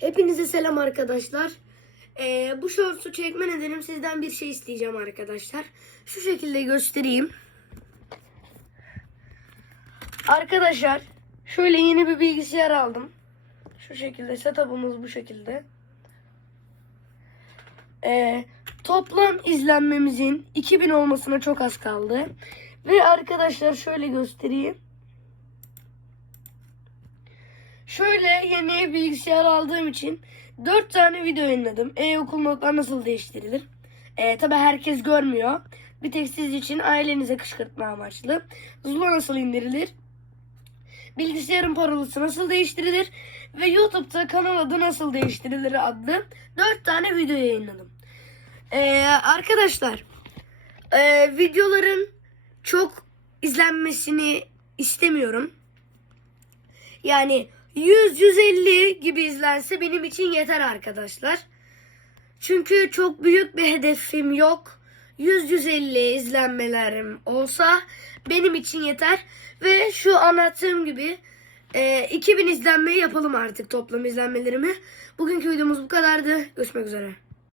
Hepinize selam arkadaşlar. Ee, bu shorts'u çekme nedenim sizden bir şey isteyeceğim arkadaşlar. Şu şekilde göstereyim. Arkadaşlar şöyle yeni bir bilgisayar aldım. Şu şekilde setup'ımız bu şekilde. Ee, toplam izlenmemizin 2000 olmasına çok az kaldı. Ve arkadaşlar şöyle göstereyim. Şöyle yeni bilgisayar aldığım için 4 tane video yayınladım. E-okul notlar nasıl değiştirilir? E, tabi herkes görmüyor. Bir tek siz için ailenize kışkırtma amaçlı. Zula nasıl indirilir? Bilgisayarın parolası nasıl değiştirilir? Ve YouTube'da kanal adı nasıl değiştirilir adlı 4 tane video yayınladım. E, arkadaşlar e, videoların çok izlenmesini istemiyorum. Yani 100-150 gibi izlense benim için yeter arkadaşlar. Çünkü çok büyük bir hedefim yok. 100-150 izlenmelerim olsa benim için yeter. Ve şu anlattığım gibi e, 2000 izlenmeyi yapalım artık toplam izlenmelerimi. Bugünkü videomuz bu kadardı. Görüşmek üzere.